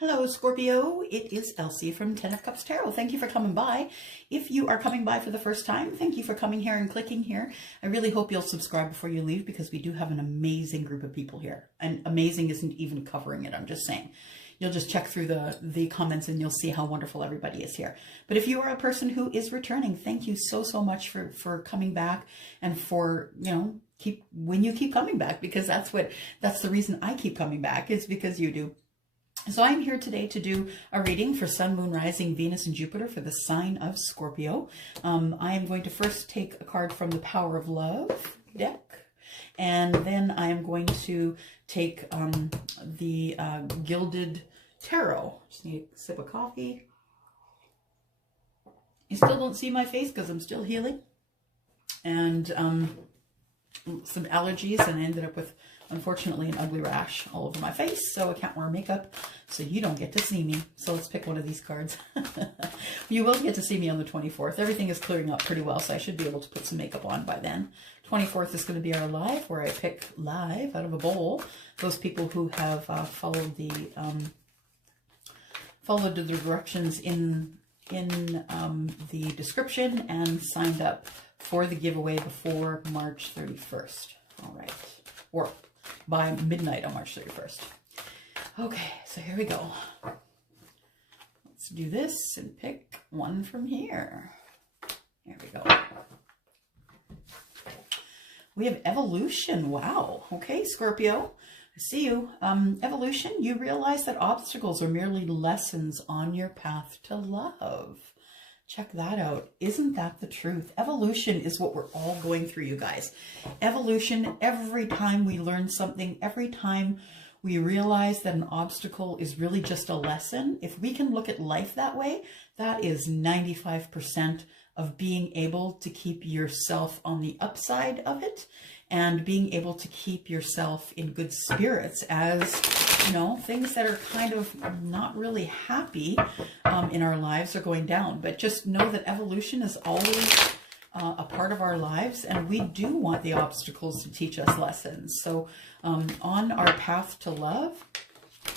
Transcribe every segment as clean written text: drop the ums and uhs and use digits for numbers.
Hello, Scorpio. It is Elsie from 10 of Cups Tarot. Thank you for coming by. If you are coming by for the first time, thank you for coming here and clicking here. I really hope you'll subscribe before you leave because we do have an amazing group of people here. And amazing isn't even covering it, I'm just saying. You'll just check through the comments and you'll see how wonderful everybody is here. But if you are a person who is returning, thank you so much for coming back and for, when you keep coming back, because that's the reason I keep coming back, is because you do. So I'm here today to do a reading for Sun, Moon, Rising, Venus, and Jupiter for the sign of Scorpio. I am going to first take a card from the Power of Love deck, and then I am going to take the Gilded Tarot. Just need a sip of coffee. You still don't see my face because I'm still healing, and some allergies, and I ended up with, unfortunately, an ugly rash all over my face, so I can't wear makeup, so you don't get to see me. So let's pick one of these cards. You will get to see me on the 24th. Everything is clearing up pretty well, so I should be able to put some makeup on by then. 24th is going to be our live, where I pick live out of a bowl those people who have followed the directions in the description and signed up for the giveaway before March 31st. All right. Or by midnight on March 31st. Okay, so here we go. Let's do this and pick one from here. Here we go. We have evolution. Wow. Okay, Scorpio, I see you. Evolution, you realize that obstacles are merely lessons on your path to love. Check that out. Isn't that the truth? Evolution is what we're all going through, you guys. Evolution, every time we learn something, every time we realize that an obstacle is really just a lesson, if we can look at life that way, that is 95% of being able to keep yourself on the upside of it and being able to keep yourself in good spirits as, things that are kind of not really happy in our lives are going down. But just know that evolution is always a part of our lives, and we do want the obstacles to teach us lessons. So on our path to love,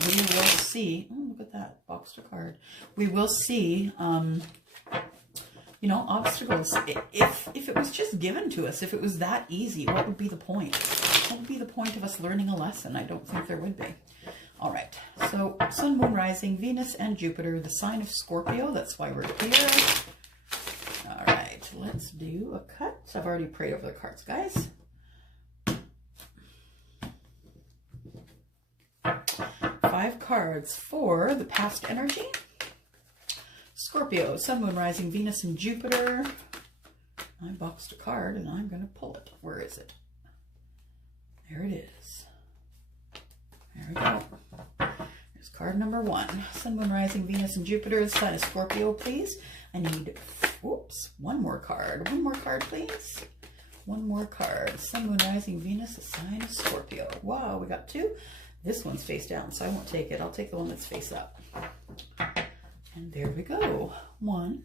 we will see, oh, look at that boxed card. We will see, obstacles. If it was just given to us, if it was that easy, what would be the point? What would be the point of us learning a lesson? I don't think there would be. All right, so Sun, Moon, Rising, Venus, and Jupiter, the sign of Scorpio. That's why we're here. All right, let's do a cut. I've already prayed over the cards, guys. 5 cards for the past energy. Scorpio, Sun, Moon, Rising, Venus, and Jupiter. I boxed a card and I'm going to pull it. Where is it? There it is. There we go. There's card number 1. Sun, Moon, Rising, Venus, and Jupiter. The sign of Scorpio, please. I need, one more card. One more card, please. One more card. Sun, Moon, Rising, Venus, the sign of Scorpio. Wow, we got 2. This one's face down, so I won't take it. I'll take the one that's face up. And there we go. 1,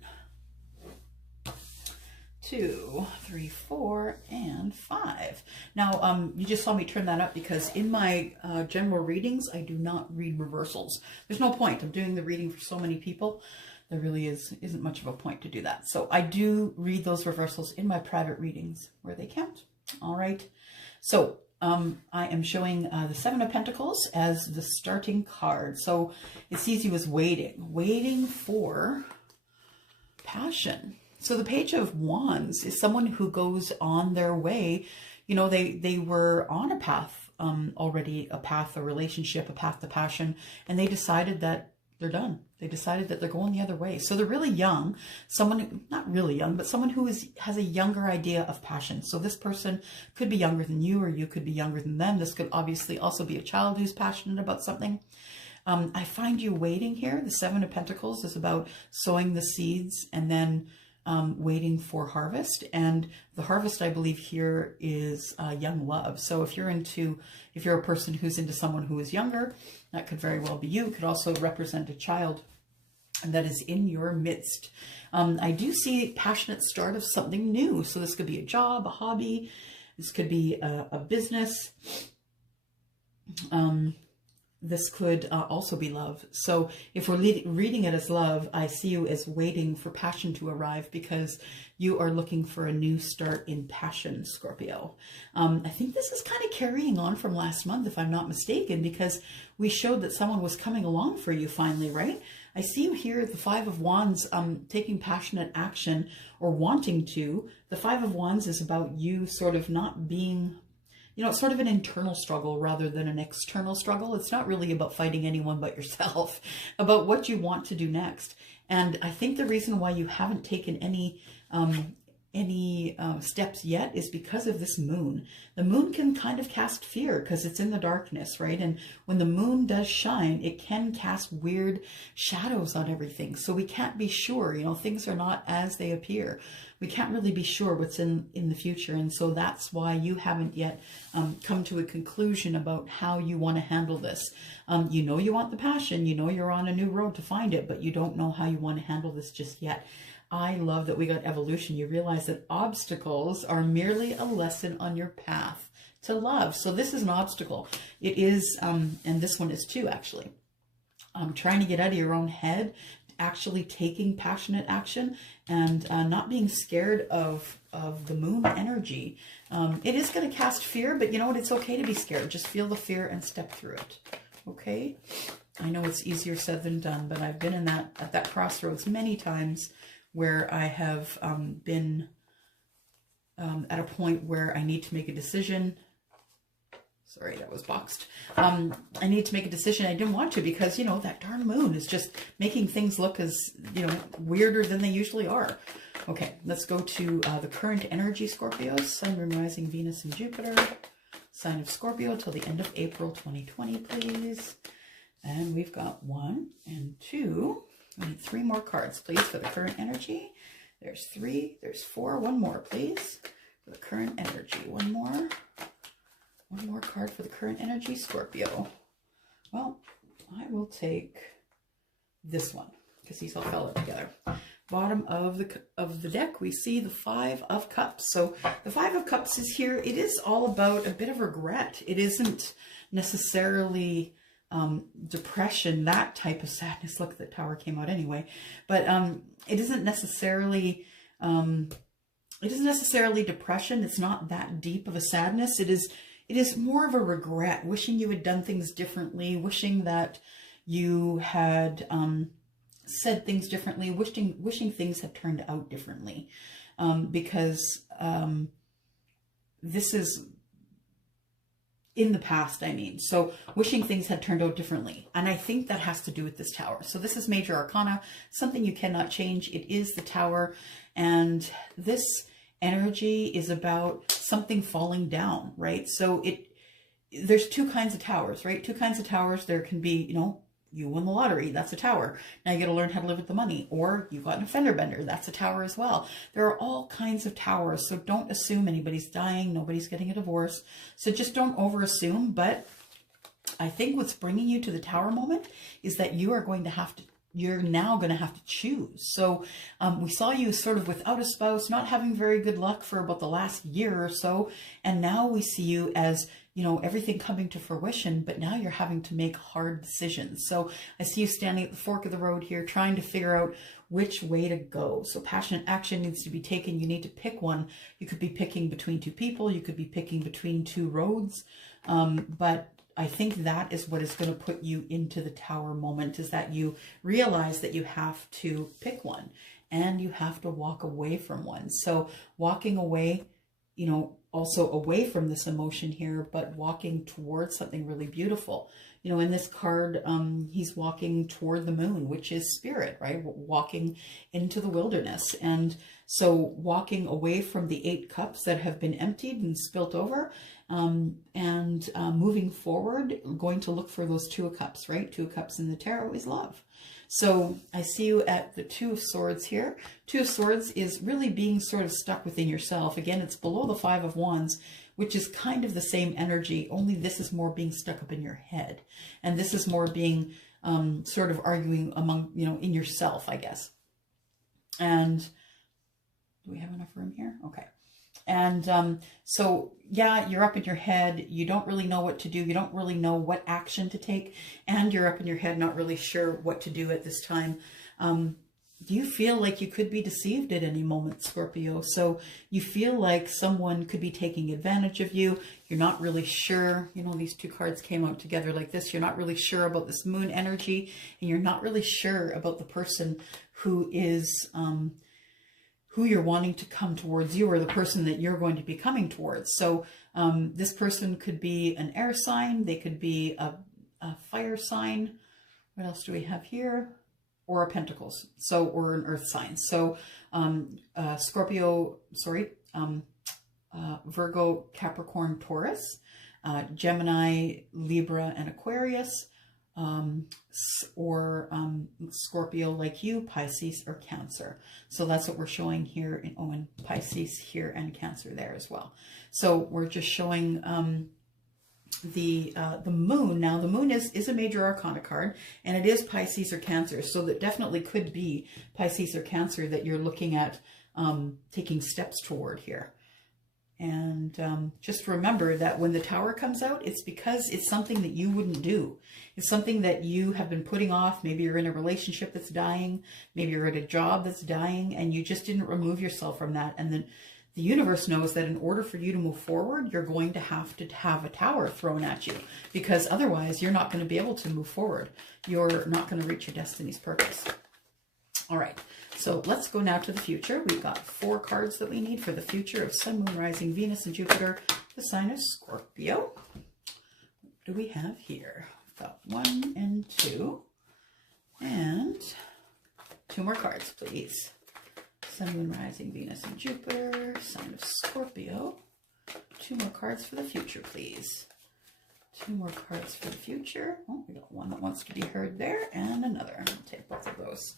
2, 3, 4, and 5. Now, you just saw me turn that up because in my general readings, I do not read reversals. There's no point. I'm doing the reading for so many people. There really isn't much of a point to do that. So I do read those reversals in my private readings where they count. All right. So I am showing the 7 of Pentacles as the starting card. So it sees you as waiting for passion. So the Page of Wands is someone who goes on their way. They were on a path already, a relationship, a path to passion, and they decided that they're done. They decided that they're going the other way. So they're really young, not really young, but someone who has a younger idea of passion. So this person could be younger than you, or you could be younger than them. This could obviously also be a child who's passionate about something. I find you waiting here. The 7 of Pentacles is about sowing the seeds and then waiting for harvest. And the harvest, I believe, here is young love. So if you're a person who's into someone who is younger, that could very well be you. It could also represent a child that is in your midst. I do see passionate start of something new. So this could be a job, a hobby. This could be a business. this could also be love. So if we're reading it as love, I see you as waiting for passion to arrive because you are looking for a new start in passion, Scorpio. I think this is kind of carrying on from last month, if I'm not mistaken, because we showed that someone was coming along for you finally, right? I see you here at the Five of Wands taking passionate action or wanting to. The Five of Wands is about you sort of not being... You know, it's sort of an internal struggle rather than an external struggle. It's not really about fighting anyone but yourself, about what you want to do next. And I think the reason why you haven't taken any steps yet is because of this moon. The moon can kind of cast fear because it's in the darkness, right? And when the moon does shine, it can cast weird shadows on everything. So we can't be sure, you know, things are not as they appear. We can't really be sure what's in the future. And so that's why you haven't yet come to a conclusion about how you want to handle this. You know you want the passion, you know you're on a new road to find it, but you don't know how you want to handle this just yet. I love that we got evolution. You realize that obstacles are merely a lesson on your path to love. So this is an obstacle. It is, and this one is too, actually. Trying to get out of your own head, actually taking passionate action, and not being scared of the moon energy. It is going to cast fear, but you know what? It's okay to be scared. Just feel the fear and step through it. Okay? I know it's easier said than done, but I've been at that crossroads many times where I have been at a point where I need to make a decision. Sorry, that was boxed. I need to make a decision. I didn't want to because, you know, that darn moon is just making things look as, you know, weirder than they usually are. Okay, let's go to the current energy, Scorpios. Sun, Moon, Rising, Venus, and Jupiter. Sign of Scorpio till the end of April 2020, please. And we've got 1 and 2. We need 3 more cards, please, for the current energy. There's 3. There's 4. 1 more, please, for the current energy. 1 more. 1 more card for the current energy, Scorpio. Well, I will take this one because these all fell together. Bottom of the deck, we see the 5 of Cups. So the 5 of Cups is here. It is all about a bit of regret. It isn't necessarily depression, that type of sadness. Look, the Tower came out anyway. But it isn't necessarily depression. It's not that deep of a sadness. It is more of a regret, wishing you had done things differently, wishing that you had said things differently, wishing things had turned out differently, because this is in the past, I mean. So wishing things had turned out differently. And I think that has to do with this Tower. So this is Major Arcana, something you cannot change. It is the Tower. And this energy is about something falling down, right? So there's 2 kinds of towers, right? 2 kinds of towers. There can be, you know, you won the lottery, that's a tower. Now you got to learn how to live with the money. Or you got an fender bender, that's a tower as well. There are all kinds of towers. So don't assume anybody's dying, nobody's getting a divorce. So just don't over assume. But I think what's bringing you to the Tower moment is that you're now going to have to choose. So we saw you sort of without a spouse, not having very good luck for about the last year or so. And now we see you as, you know, everything coming to fruition, but now you're having to make hard decisions. So I see you standing at the fork of the road here, trying to figure out which way to go. So passionate action needs to be taken. You need to pick one. You could be picking between 2 people. You could be picking between 2 roads. But I think that is what is going to put you into the Tower moment, is that you realize that you have to pick one and you have to walk away from one. So walking away, you know, also away from this emotion here, but walking towards something really beautiful. You know, in this card, he's walking toward the moon, which is spirit, right? Walking into the wilderness. And so walking away from the 8 cups that have been emptied and spilt over, and moving forward, going to look for those 2 of cups, right? 2 of cups in the tarot is love. So I see you at the 2 of Swords here. 2 of Swords is really being sort of stuck within yourself. Again, it's below the 5 of Wands, which is kind of the same energy, only this is more being stuck up in your head. And this is more being sort of arguing among, you know, in yourself, I guess. And do we have enough room here? Okay. And so, yeah, you're up in your head. You don't really know what to do. You don't really know what action to take. And you're up in your head, not really sure what to do at this time. Do you feel like you could be deceived at any moment, Scorpio? So you feel like someone could be taking advantage of you. You're not really sure. You know, these two cards came out together like this. You're not really sure about this moon energy, and you're not really sure about the person who is, who you're wanting to come towards you, or the person that you're going to be coming towards. So this person could be an air sign. They could be a fire sign. What else do we have here? Or a pentacles, so, or an earth sign. So Scorpio, Virgo, Capricorn, Taurus, Gemini, Libra, and Aquarius, or Scorpio like you, Pisces, or Cancer. So that's what we're showing here in, and Pisces here and Cancer there as well. So we're just showing the moon. Now the moon is a major arcana card, and it is Pisces or Cancer, so that definitely could be Pisces or Cancer that you're looking at taking steps toward here. And just remember that when the Tower comes out, it's because it's something that you wouldn't do. It's something that you have been putting off. Maybe you're in a relationship that's dying, maybe you're at a job that's dying, and you just didn't remove yourself from that. And then the universe knows that in order for you to move forward, you're going to have a tower thrown at you, because otherwise you're not going to be able to move forward. You're not going to reach your destiny's purpose. All right, so let's go now to the future. We've got 4 cards that we need for the future of Sun, Moon, Rising, Venus, and Jupiter, the sign of Scorpio. What do we have here? We've got 1 and 2, and 2 more cards, please. Sun, Moon, Rising, Venus, and Jupiter, sign of Scorpio. 2 more cards for the future, please. 2 more cards for the future. Oh, we got one that wants to be heard there, and another. I'll take both of those.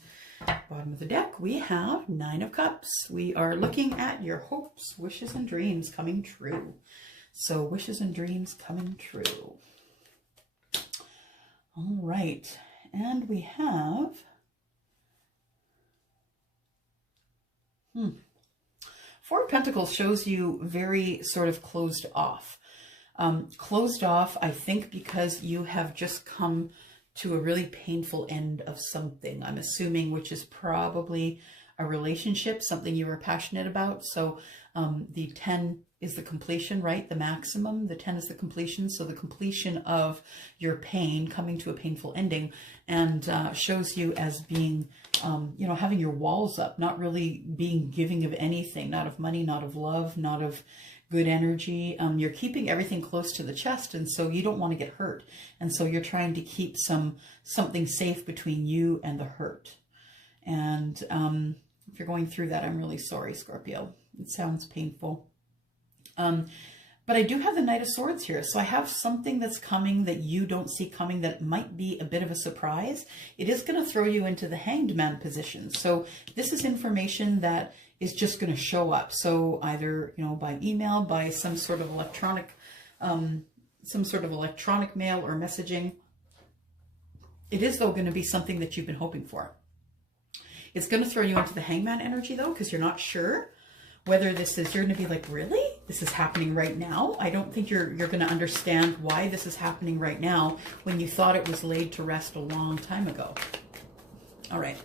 Bottom of the deck, we have 9 of Cups. We are looking at your hopes, wishes, and dreams coming true. So, wishes and dreams coming true. All right, and we have... 4 of Pentacles shows you very sort of closed off. Closed off, I think, because you have just come to a really painful end of something, I'm assuming, which is probably a relationship, something you were passionate about. So the 10 is the completion, right? The maximum. The 10 is the completion. So the completion of your pain, coming to a painful ending, and shows you as being, you know, having your walls up, not really being giving of anything, not of money, not of love, not of good energy. You're keeping everything close to the chest, and so you don't want to get hurt. And so you're trying to keep something safe between you and the hurt. And if you're going through that, I'm really sorry, Scorpio. It sounds painful. But I do have the Knight of Swords here. So I have something that's coming that you don't see coming that might be a bit of a surprise. It is going to throw you into the Hanged Man position. So this is information that is just going to show up. So either, you know, by email, by some sort of electronic mail or messaging. It is, though, going to be something that you've been hoping for. It's going to throw you into the Hangman energy, though, because you're not sure whether this is, you're going to be like, really? This is happening right now? I don't think you're going to understand why this is happening right now when you thought it was laid to rest a long time ago. All right.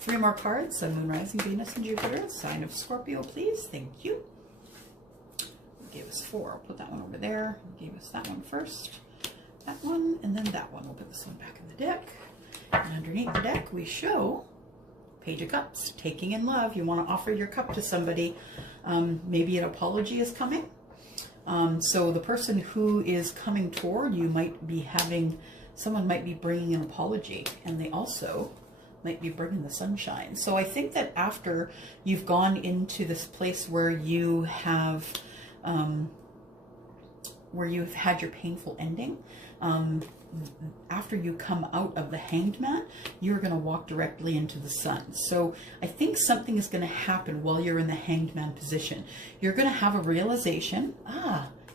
3 more cards. Sun, Moon, Rising, Venus, and Jupiter. Sign of Scorpio, please. Thank you. Gave us 4. I'll put that one over there. Gave us that one first. That one, and then that one. We'll put this one back in the deck. And underneath the deck, we show Page of Cups, taking in love. You want to offer your cup to somebody. Maybe an apology is coming. So the person who is coming toward you might be having, someone might be bringing an apology, and they also might be bringing the sunshine. So I think that after you've gone into this place where you have, where you've had your painful ending, after you come out of the Hanged Man, you're going to walk directly into the sun. So I think something is going to happen while you're in the Hanged Man position. You're going to have a realization,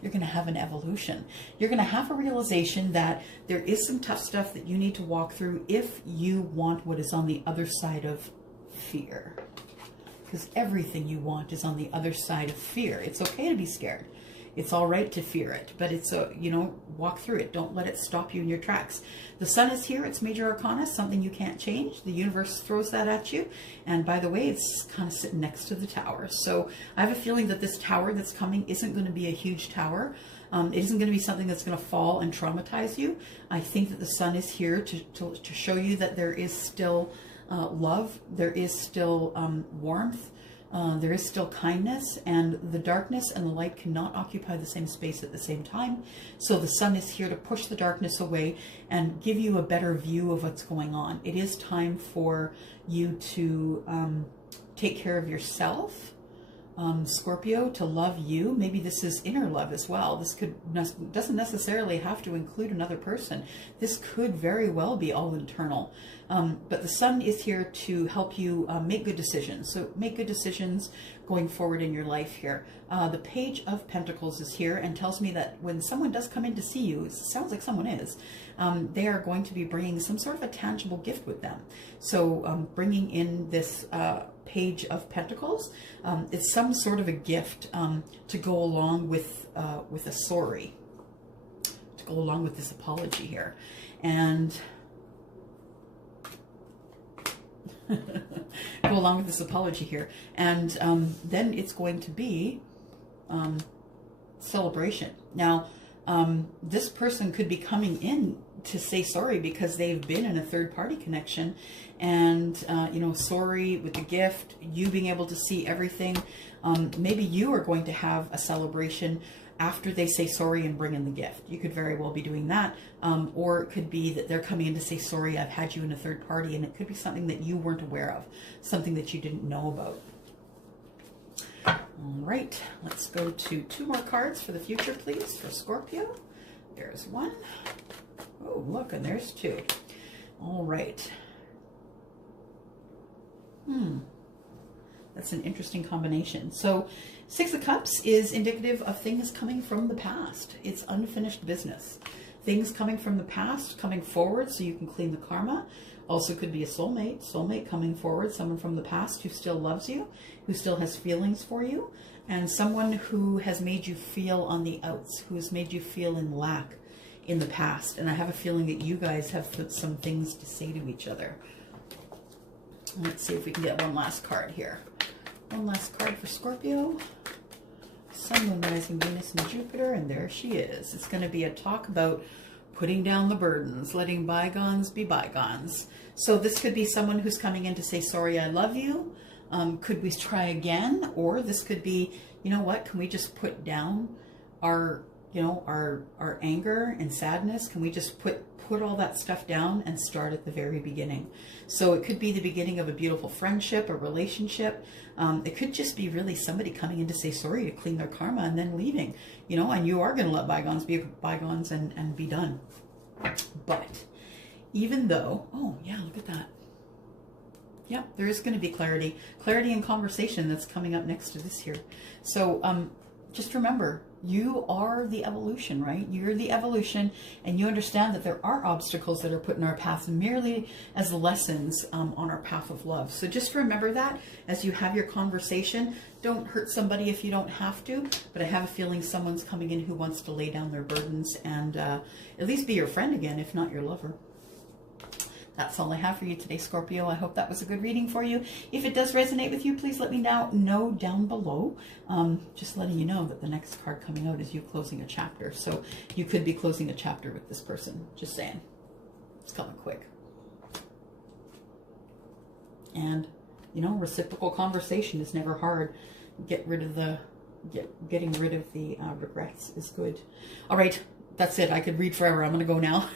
you're going to have an evolution. You're going to have a realization that there is some tough stuff that you need to walk through if you want what is on the other side of fear. because everything you want is on the other side of fear. It's okay to be scared. It's all right to fear it, but it's walk through it. Don't let it stop you in your tracks. The sun is here. It's major arcana, something you can't change. The universe throws that at you. And by the way, it's kind of sitting next to the tower. So I have a feeling that this tower that's coming isn't going to be a huge tower. It isn't going to be something that's going to fall and traumatize you. I think that the sun is here to show you that there is still love. There is still warmth. There is still kindness, and the darkness and the light cannot occupy the same space at the same time. So the sun is here to push the darkness away and give you a better view of what's going on. It is time for you to take care of yourself, Scorpio, to love you. Maybe this is inner love as well. This doesn't necessarily have to include another person. This could very well be all internal. But the sun is here to help you make good decisions. So make good decisions going forward in your life here. The Page of Pentacles is here and tells me that when someone does come in to see you, it sounds like someone is, they are going to be bringing some sort of a tangible gift with them. So bringing in this Page of Pentacles, it's some sort of a gift to go along with a sorry, to go along with this apology here. And go along with this apology here. And then it's going to be celebration. Now, this person could be coming in to say sorry because they've been in a third-party connection, and sorry with the gift, you being able to see everything. Maybe you are going to have a celebration after they say sorry and bring in the gift. You could very well be doing that. Or it could be that they're coming in to say, sorry, I've had you in a third party, and it could be something that you weren't aware of, something that you didn't know about. All right, let's go to 2 more cards for the future, please, for Scorpio. There's 1. Oh, look, and there's 2. All right. That's an interesting combination. So 6 of Cups is indicative of things coming from the past. It's unfinished business. Things coming from the past, coming forward so you can clean the karma. Also could be a soulmate coming forward, someone from the past who still loves you, who still has feelings for you, and someone who has made you feel on the outs, who has made you feel in lack in the past. And I have a feeling that you guys have some things to say to each other. Let's see if we can get one last card here. One last card for Scorpio. Sun, Moon, Rising, Venus, and Jupiter, and there she is. It's going to be a talk about putting down the burdens, letting bygones be bygones. So this could be someone who's coming in to say, sorry, I love you. Could we try again? Or this could be, you know what, can we just put down our anger and sadness? Can we just put all that stuff down and start at the very beginning? So it could be the beginning of a beautiful friendship, a relationship. It could just be really somebody coming in to say sorry, to clean their karma, and then leaving, and you are going to let bygones be bygones and be done. But even though, oh yeah, look at that. Yep, there is going to be clarity and conversation that's coming up next to this here. So just remember, you are the evolution, right? You're the evolution, and you understand that there are obstacles that are put in our path merely as lessons on our path of love. So just remember that as you have your conversation. Don't hurt somebody if you don't have to, but I have a feeling someone's coming in who wants to lay down their burdens and at least be your friend again, if not your lover. That's all I have for you today, Scorpio. I hope that was a good reading for you. If it does resonate with you, please let me know down below. Just letting you know that the next card coming out is you closing a chapter. So you could be closing a chapter with this person. Just saying. It's coming quick. And, reciprocal conversation is never hard. Getting rid of the regrets is good. All right. That's it. I could read forever. I'm going to go now.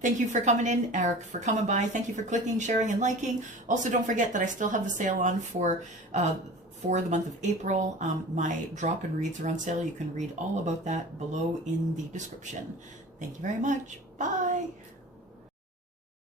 Thank you for coming in, or for coming by. Thank you for clicking, sharing, and liking. Also, don't forget that I still have the sale on for the month of April. My drop-in reads are on sale. You can read all about that below in the description. Thank you very much. Bye.